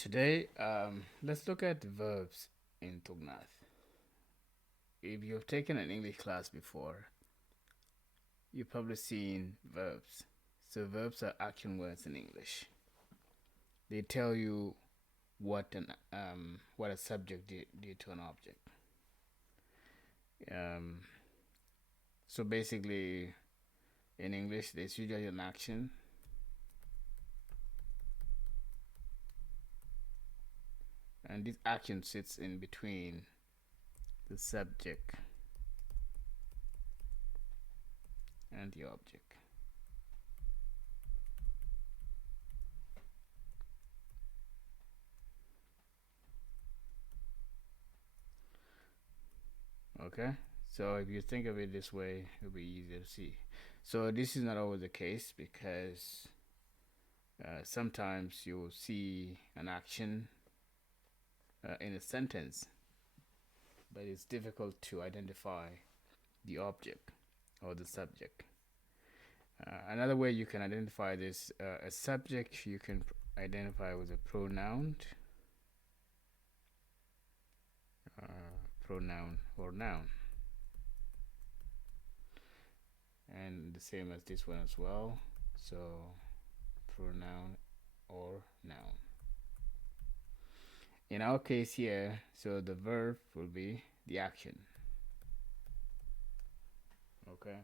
Today, let's look at verbs in Thok Nath. If you've taken an English class before, you've probably seen verbs. So verbs are action words in English. They tell you what a subject did to an object. Um, so basically, in English, there's usually an action, and this action sits in between the subject and the object. Okay, so if you think of it this way, it'll be easier to see. So this is not always the case because sometimes you'll see an action in a sentence, but it's difficult to identify the object or the subject. Another way you can identify this, a subject you can identify with a pronoun or noun, and the same as this one as well. So pronoun or noun. In our case here, so the verb will be the action. Okay.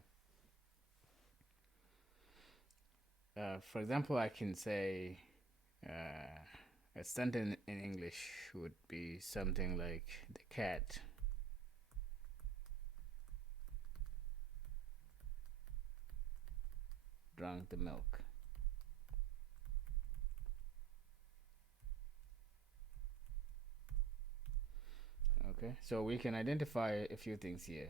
For example, I can say a sentence in English would be something like the cat drank the milk. Okay, so we can identify a few things here.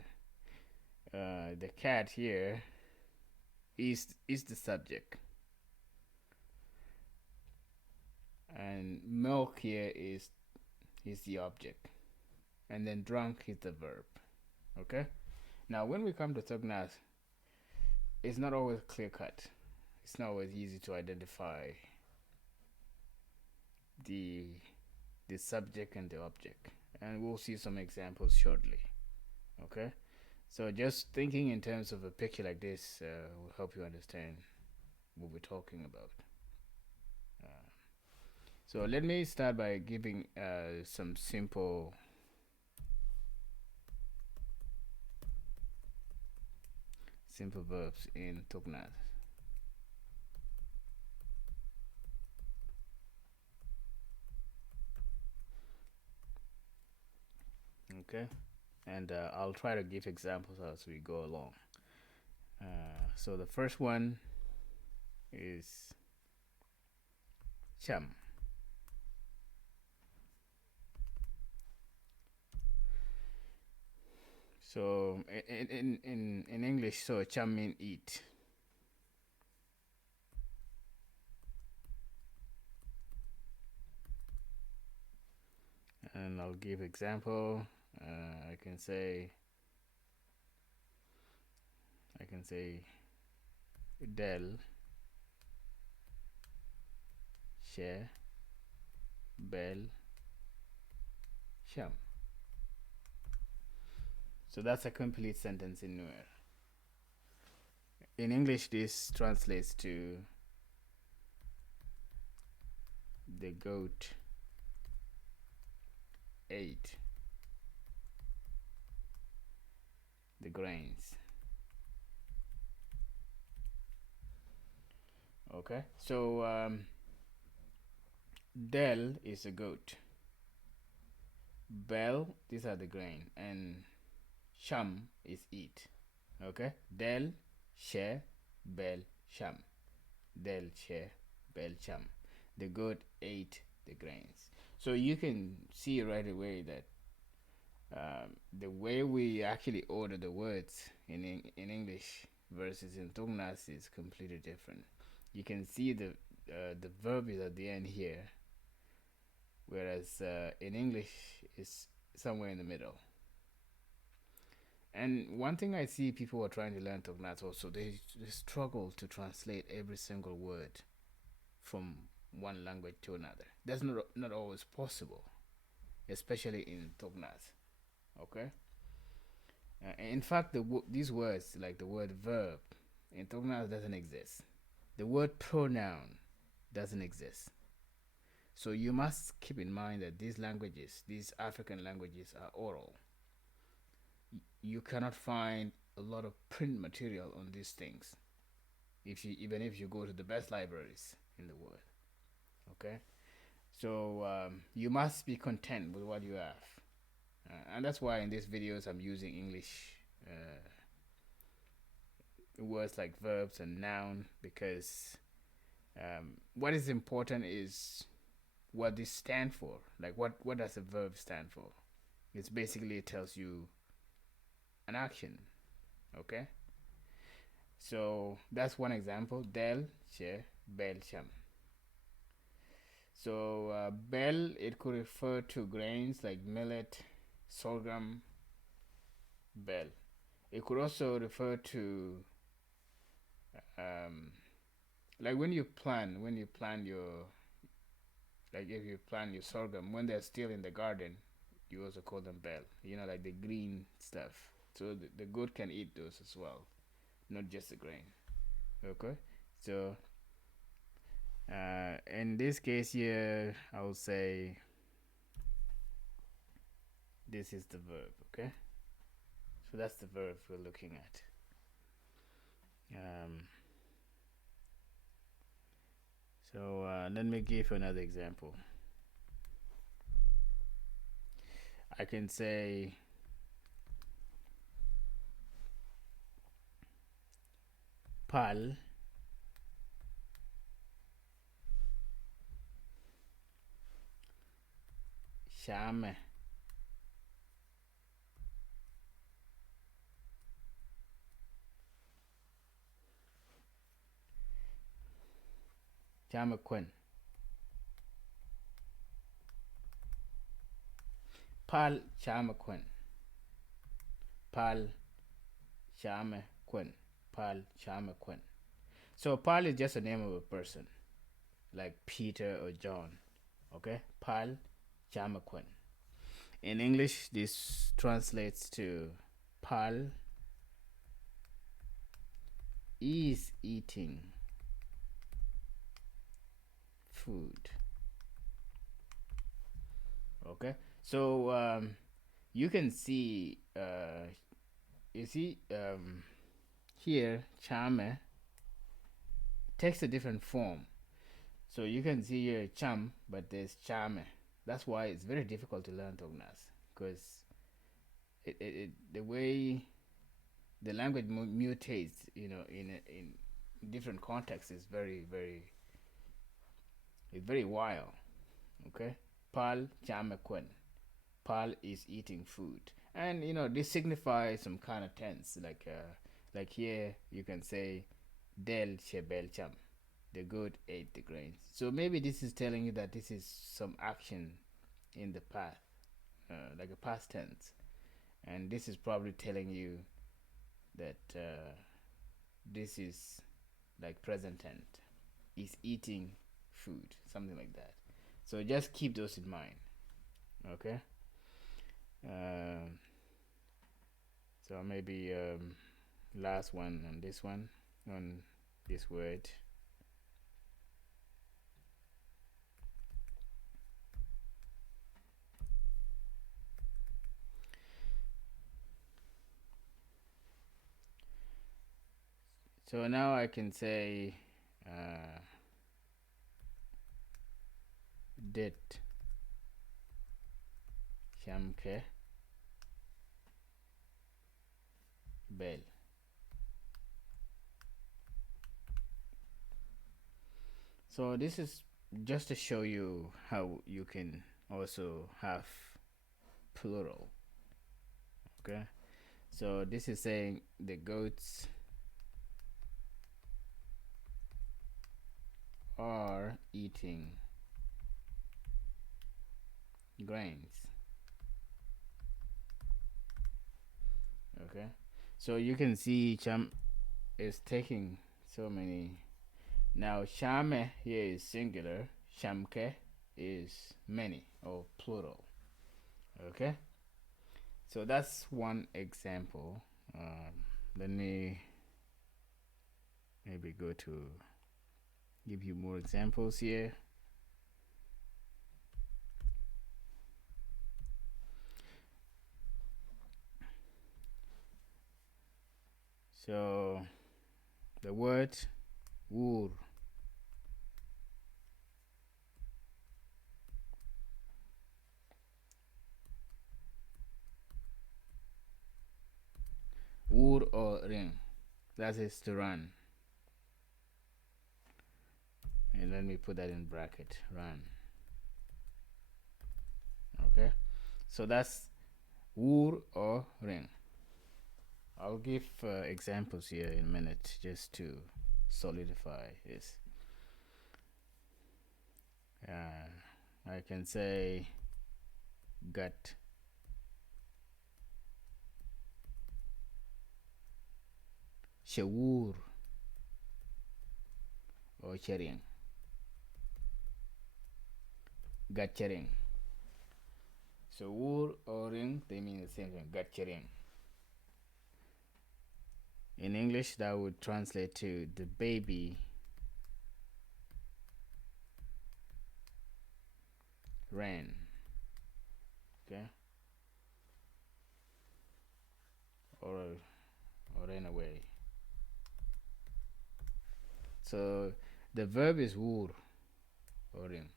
The cat here is the subject, and milk here is the object, and then drunk is the verb. Okay, now when we come to Thok Nath, it's not always clear cut. It's not always easy to identify the subject and the object, and we'll see some examples shortly. Okay, so just thinking in terms of a picture like this will help you understand what we're talking about. Uh, so let me start by giving some simple verbs in Thok Nath. Okay, and I'll try to give examples as we go along. So the first one is cham. So in English, so cham mean eat. And I'll give example. I can say del share bel sham. So that's a complete sentence in Nuer. In English, this translates to the goat ate the grains. Okay, so del is a goat, bel, these are the grain, and sham is eat. Okay, del share bel sham. Del share bel sham. The goat ate the grains. So you can see right away that the way we actually order the words in English versus in Thok Nath is completely different. You can see the verb is at the end here, whereas in English it's somewhere in the middle. And one thing I see people are trying to learn Thok Nath also, they struggle to translate every single word from one language to another. That's not always possible, especially in Thok Nath. Okay. In fact, these words, like the word verb, in Thok Nath doesn't exist. The word pronoun doesn't exist. So you must keep in mind that these languages, these African languages, are oral. You cannot find a lot of print material on these things, even if you go to the best libraries in the world. Okay, so you must be content with what you have, and that's why in these videos I'm using English words like verbs and noun, because what is important is what this stand for. Like what does a verb stand for? It's basically, it tells you an action. Okay, so that's one example. Del che bel cham. So bel, it could refer to grains like millet, sorghum. Bel, it could also refer to like when you plant your, like if you plant your sorghum when they're still in the garden, you also call them bel, like the green stuff. So the goat can eat those as well, not just the grain. Okay, so in this case here, I will say this is the verb. Okay, so that's the verb we're looking at. So let me give another example. I can say pal shame. Shame Quen. Pal shame Quen. Pal shame Quen. Pal shame Quen. So Pal is just a name of a person, like Peter or John. Okay, Pal shame Quen. In English, this translates to Pal is eating food. Okay, so you can see, here chame takes a different form. So you can see here cham, but there's chame. That's why it's very difficult to learn Thok Nath, because the way the language mutates, in different contexts is it's very wild. Okay, Pal chame Quen. Pal is eating food, and this signifies some kind of tense, like here you can say Del che bel cham. The goat ate the grains. So maybe this is telling you that this is some action in the past, like a past tense, and this is probably telling you that this is like present tense. Is eating food, something like that. So just keep those in mind. Okay. So maybe last one on this word. So now I can say det shamke bell. So this is just to show you how you can also have plural. Okay, so this is saying the goats are eating grains. Okay, so you can see cham is taking so many. Now shame here is singular, Shamke is many or plural. Okay, so that's one example. Let me maybe go to give you more examples here. So the word wur. Wur or ring. That is to run. And let me put that in bracket. Run. Okay. So that's wur or ring. I'll give examples here in a minute just to solidify this. I can say gut, shawur, or chering. Gut chering. So wur or ring, they mean the same thing. Gut chering. In English, that would translate to the baby ran. Okay. Or ran away. So the verb is wur or ring.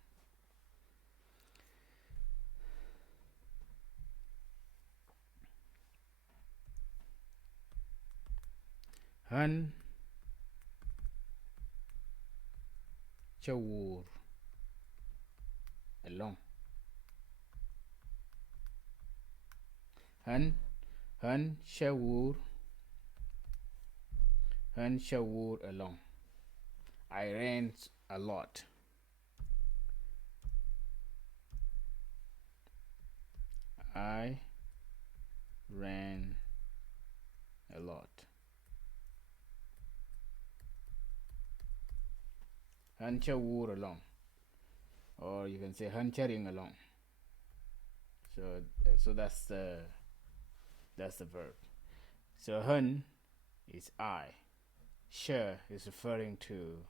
Han chawur along. Han shawur along. I ran a lot. I ran a lot. Han chawur along. Or you can say han charing along. So that's the verb. So hun is I. Sh is referring to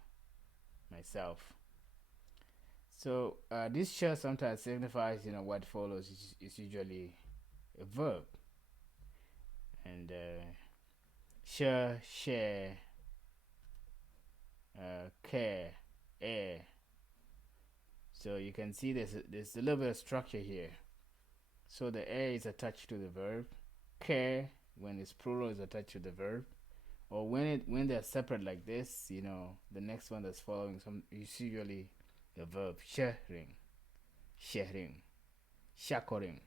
myself. So this sh sometimes signifies, what follows is usually a verb. And sh, share, care, air. So you can see there's a little bit of structure here. So the air is attached to the verb. Care, when it's plural, is attached to the verb. Or when they're separate like this, the next one that's following is usually the verb. Sharing, shakoring.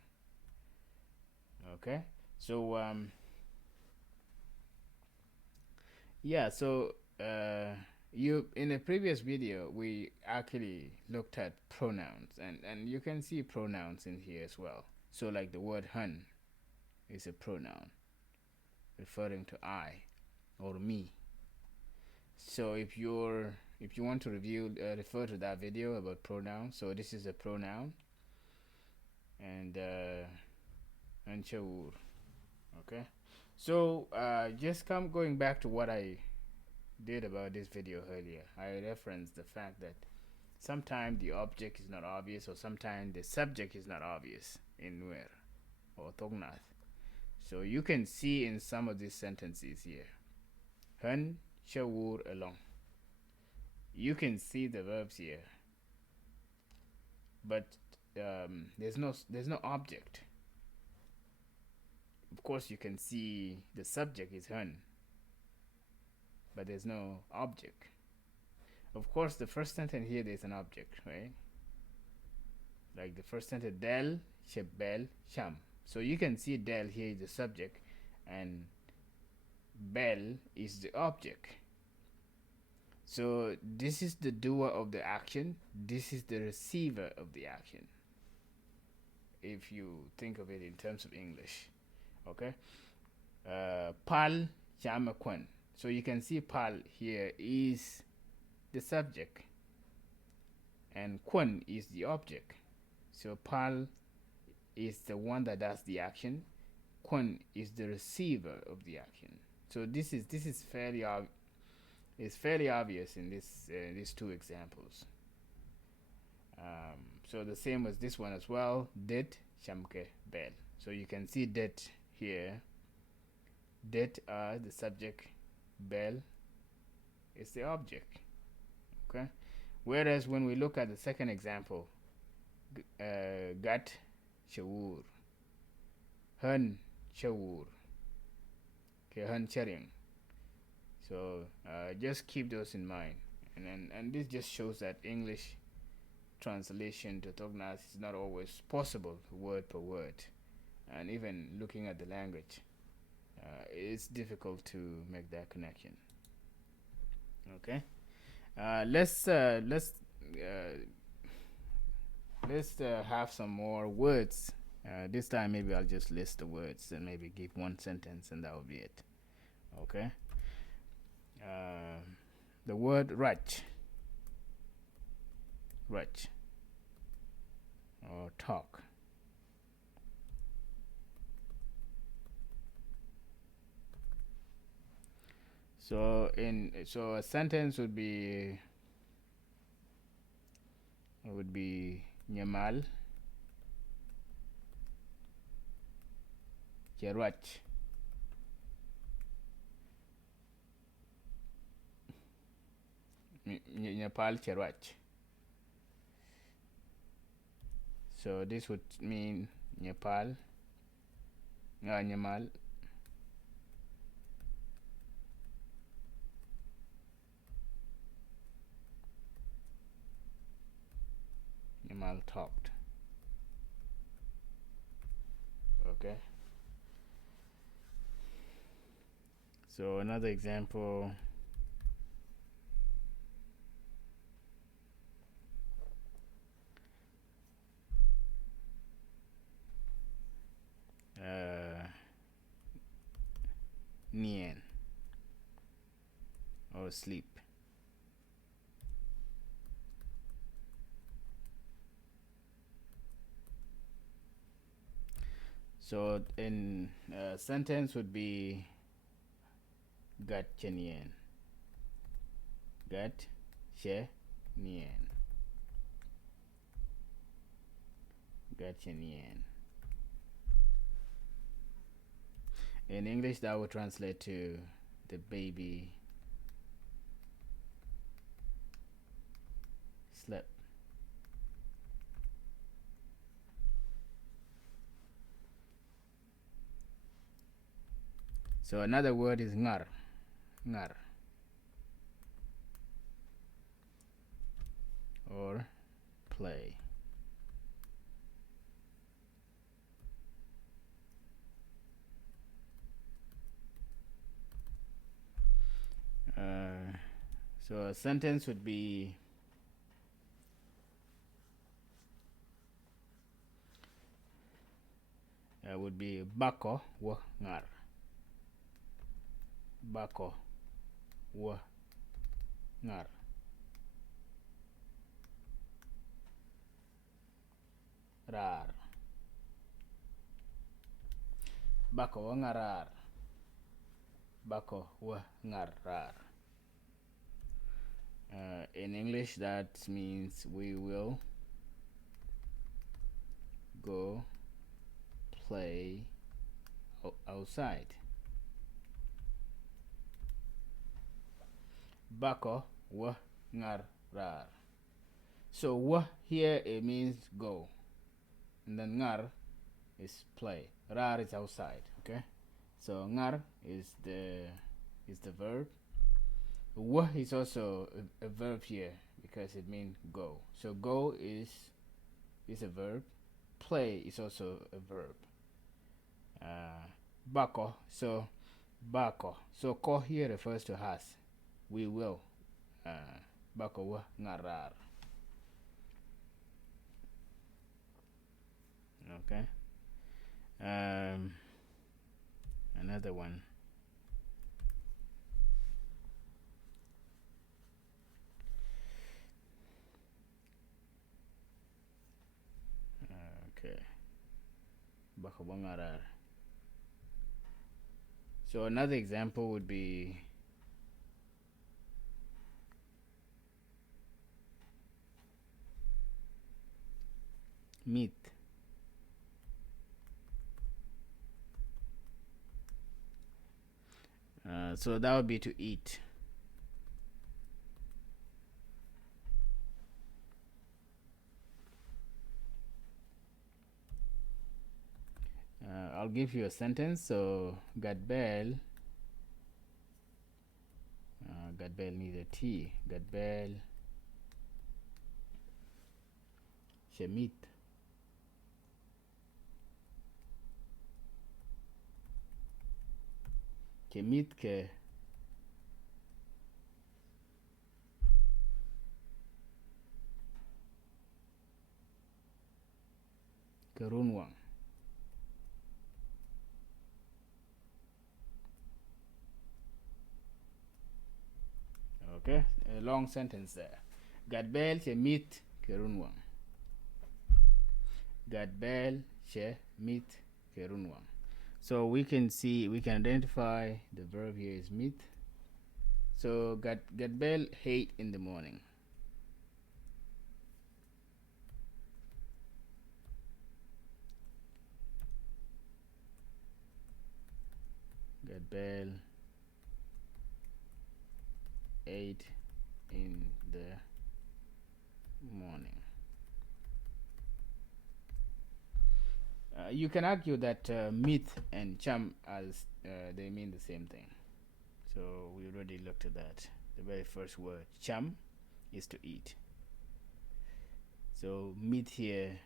Okay, so yeah. So you in a previous video we actually looked at pronouns, and you can see pronouns in here as well. So like the word hun is a pronoun referring to I or me. So if you want to refer to that video about pronouns. So this is a pronoun, and chawur. Okay, so just going back to what I did about this video earlier. I referenced the fact that sometimes the object is not obvious, or sometimes the subject is not obvious in Nuer or Thok Nath. So you can see in some of these sentences here, hun chawur along. You can see the verbs here, but there's no object. Of course, you can see the subject is hun, but there's no object. Of course, the first sentence here there's an object, right? Like the first sentence, del, shebel, sham. So you can see del here is the subject, and bel is the object. So this is the doer of the action. This is the receiver of the action, if you think of it in terms of English. Okay. Pal jamakwan. So you can see pal here is the subject, and kun is the object. So pal is the one that does the action. Kun is the receiver of the action. So this is fairly obvious in these two examples. So the same as this one as well. Det shamke bel. So you can see det here. Det are the subject. Bel is the object. Okay. Whereas when we look at the second example, gat shawur, hun shawur, okay, hun charing. So just keep those in mind, and this just shows that English translation to Thok Nath is not always possible word per word, and even looking at the language, it's difficult to make that connection. Okay, let's have some more words. This time maybe I'll just list the words and maybe give one sentence, and that will be it. Okay. The word rach or talk. So a sentence would be nyamal cherach. Nyapal cherach. So this would mean Nyamal Nyamal talked. Okay. So another example. Nien or sleep. So in sentence would be gat chenien. Gat che nien. Gat chenien. In English, that would translate to the baby slept. So another word is ngar. Or play. So a sentence would be bako wa ngar. Bako wa ngar. Rar. Bako wa ngarar. Bako wa ngarar. In English, that means we will go play outside. Bako wa ngarar. So wa here it means go, and then ngar is play. Rar is outside. Okay, so ngar is the verb. Wa is also a verb here because it means go. So go is a verb. Play is also a verb. Bako. So bako. So ko here refers to has. We will. Bako wa ngarar. Okay. Another one. Bakabangarar. So another example would be meat. So that would be to eat. I'll give you a sentence. So Gadbel needs a T. Gadbel Shemit. Shemit ke Kerunwang. Okay, a long sentence there. Gadbel Shemit Kerunwang. Gadbel Shemit Kerunwang. So we can identify the verb here is meet. So Gadbel ate in the morning. Gadbel ate in the morning. You can argue that meat and cham as they mean the same thing. So we already looked at that. The very first word, cham, is to eat. So meat here,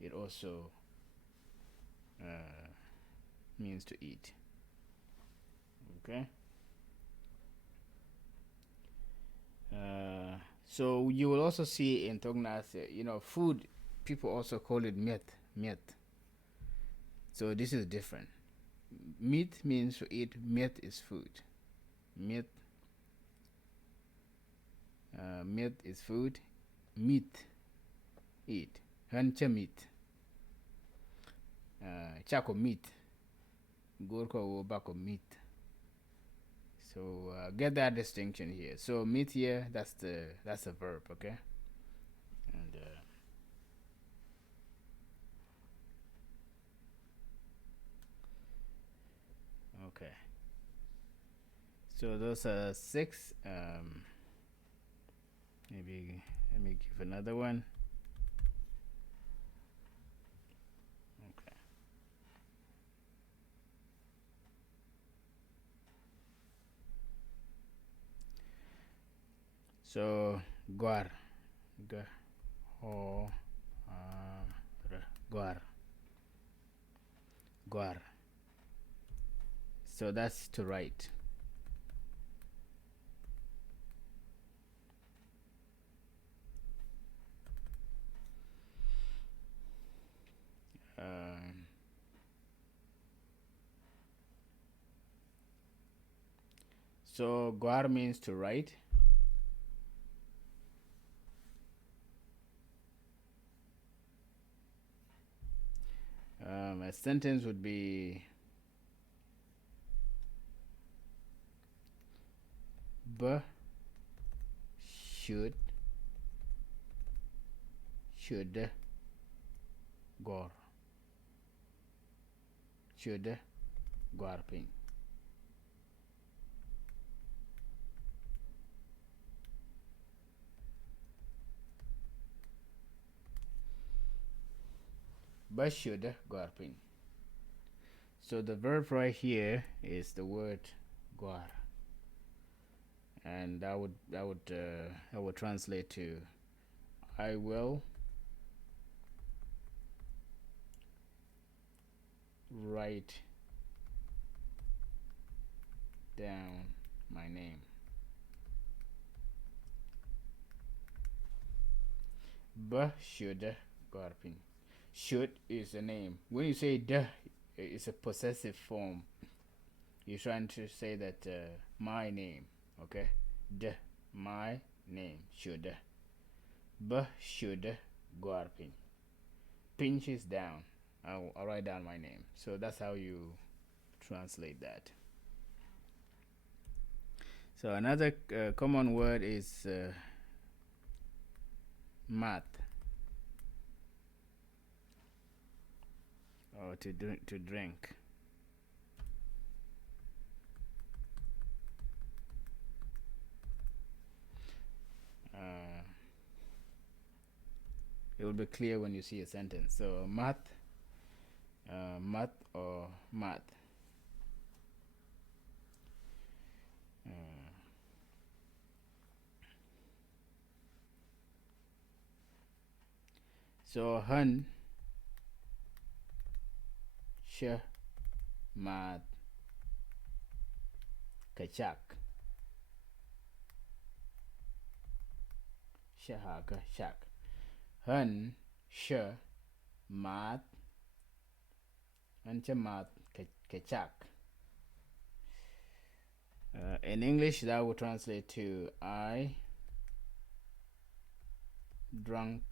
it also means to eat. Okay. So you will also see in Thok Nath, food. People also call it meat. So this is different. Meat means to eat. Meat is food. Meat is food. Meat, eat. Hancha meat. Chako meat. Gorko bako meat. So get that distinction here. So meat here, that's a verb, okay? And okay. So those are 6. Maybe let me give another one. Okay. So guar, guar. So that's to write. So guar means to write. A sentence would be B should gor ping. B should gor ping. So the verb right here is the word guar, and that would translate to I will write down my name. B should garpin. Should is a name. When you say the, it's a possessive form. You're trying to say that my name, okay? The my name should. B should garpin. Pinch is down. I'll write down my name. So that's how you translate that. So another common word is math, or to drink. Uh, it will be clear when you see a sentence. So math, math or math. So hun, sh, math, kachak, shahaka, shak. Hun, sh, math, and math, kachak. In English, that would translate to I drank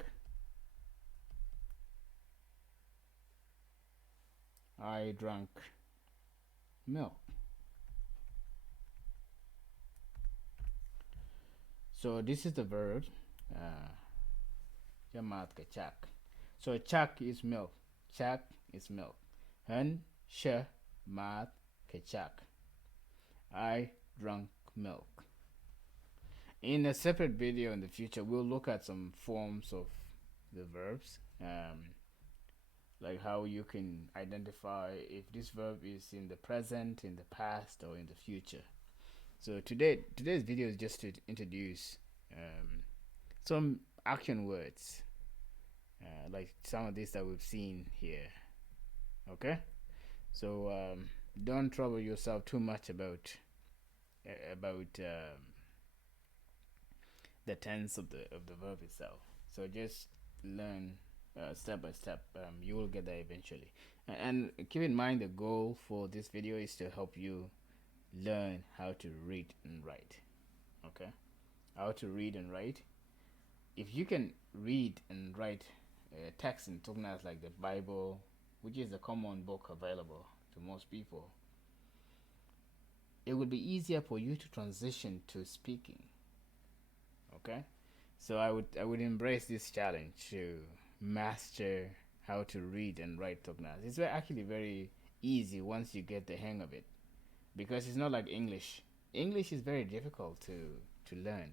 milk. So this is the verb. Jamat chak. So chak is milk. Chak is milk. Hun sh mat kachak. I drank milk. In a separate video in the future, we'll look at some forms of the verbs, like how you can identify if this verb is in the present, in the past, or in the future. So today's video is just to introduce some action words, like some of these that we've seen here. Okay, so don't trouble yourself too much about the tense of the verb itself. So just learn step by step. You will get there eventually. And keep in mind, the goal for this video is to help you learn how to read and write. Okay, how to read and write. If you can read and write text in Thok Nath, like the Bible, which is the common book available to most people, it would be easier for you to transition to speaking. Okay, so I would embrace this challenge to master how to read and write Thok Nath. It's actually very easy once you get the hang of it, because it's not like English. English is very difficult to learn,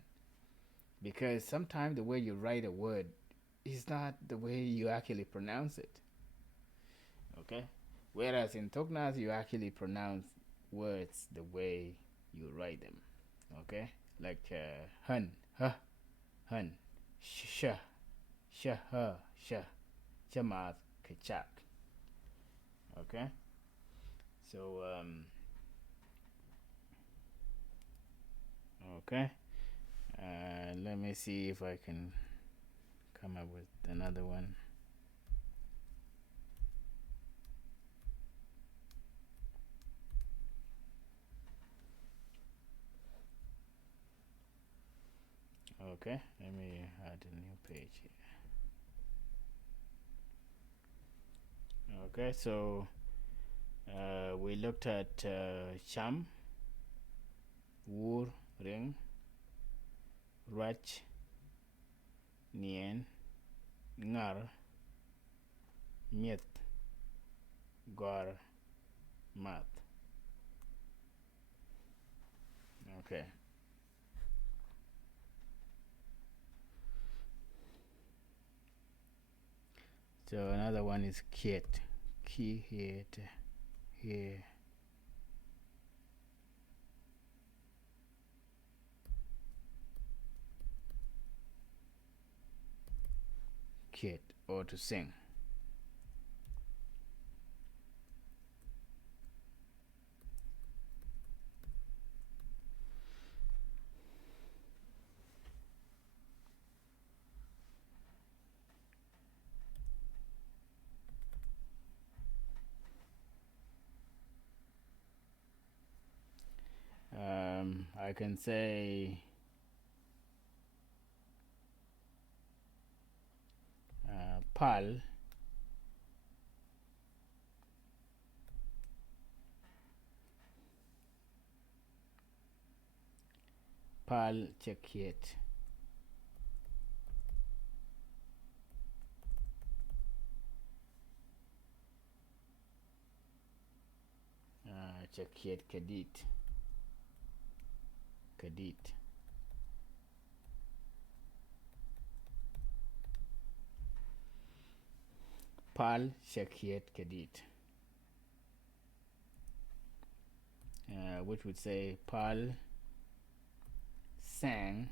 because sometimes the way you write a word is not the way you actually pronounce it. Okay, whereas in Thok Nath you actually pronounce words the way you write them. Okay, like hun, huh, hun, sh, huh, chamat, kachak. Okay, so okay, let me see if I can come up with another one. Okay, let me add a new page here. Okay, so we looked at cham, wur, ring, rach, nien, ngar, miet, gar, mat. Okay. So another one is kit. Ki here. Kit, or to sing. I can say pal, Pal Chakiet. Chakiet Kadit. Kadit. Pal Chakiet Kadit. Which would say Pal sang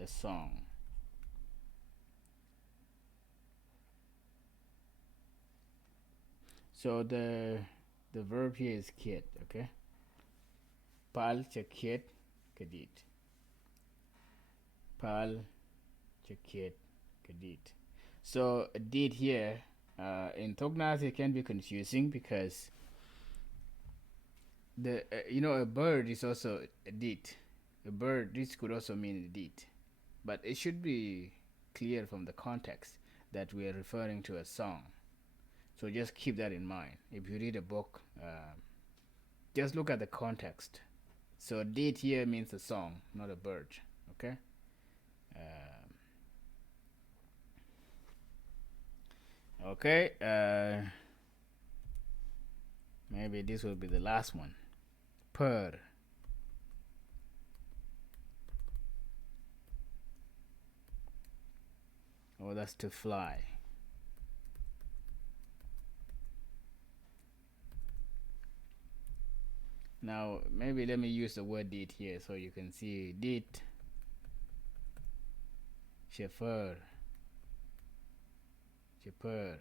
a song. So the verb here is kiet, okay? Pal Chakiet Kadit. Pal Chakiet Kadit. So did here in Thok Nath it can be confusing because the a bird is also a did. A bird, this could also mean a did, but it should be clear from the context that we are referring to a song. So just keep that in mind. If you read a book, just look at the context. So did here means a song, not a bird. Okay. Okay. Maybe this will be the last one. Per. Oh, that's to fly. Now, maybe let me use the word did here so you can see did. Chauffeur. Chauffeur.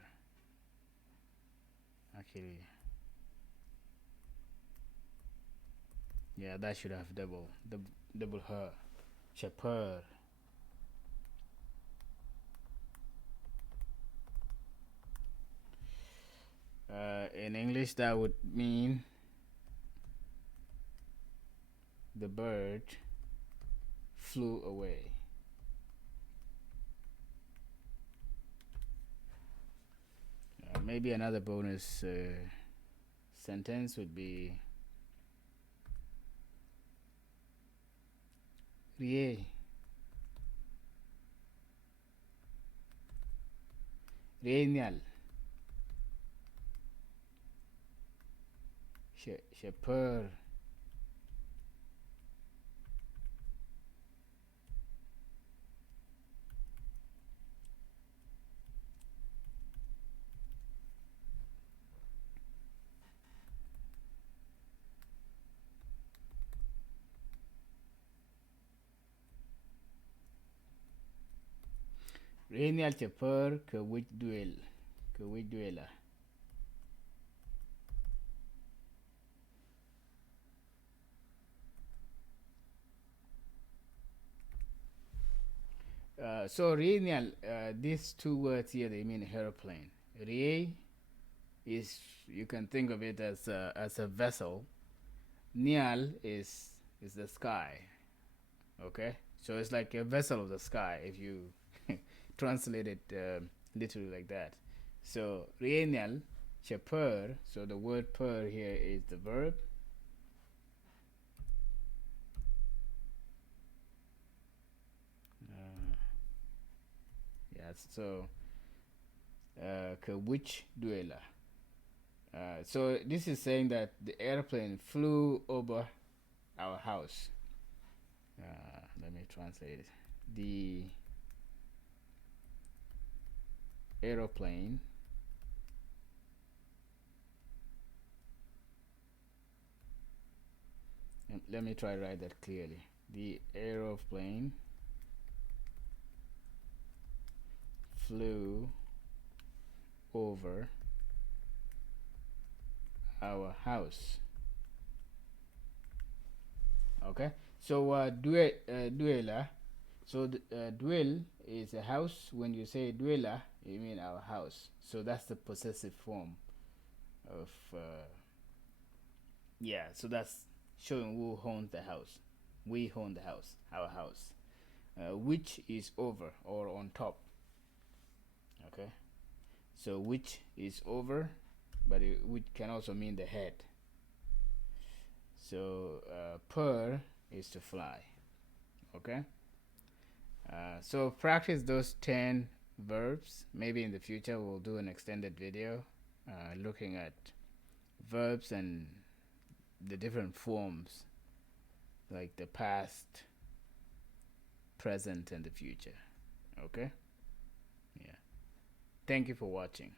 Actually, yeah, that should have double her. Chauffeur. In English, that would mean the bird flew away. Maybe another bonus sentence would be Rie. Renyal. Shepherd. Renyal shepherd ke which duel. Ke which dueler. So Renyal, these two words here, they mean aeroplane. Re is, you can think of it as a vessel. Nial is the sky. Okay, so it's like a vessel of the sky if you translate it literally like that. So Renyal Chapur. So the word per here is the verb. Yes, so which duela. So this is saying that the airplane flew over our house. Let me translate it. The aeroplane let me try to write that clearly. The aeroplane flew over our house. Okay, so duela. So dwell is a house. When you say duela, you mean our house. So that's the possessive form of yeah. So that's showing who owns the house. We own the house, our house. Which is over or on top. Okay, so which is over, but which can also mean the head. So per is to fly. Okay. So practice those 10 verbs. Maybe in the future we'll do an extended video looking at verbs and the different forms, like the past, present, and the future. Okay. Yeah. Thank you for watching.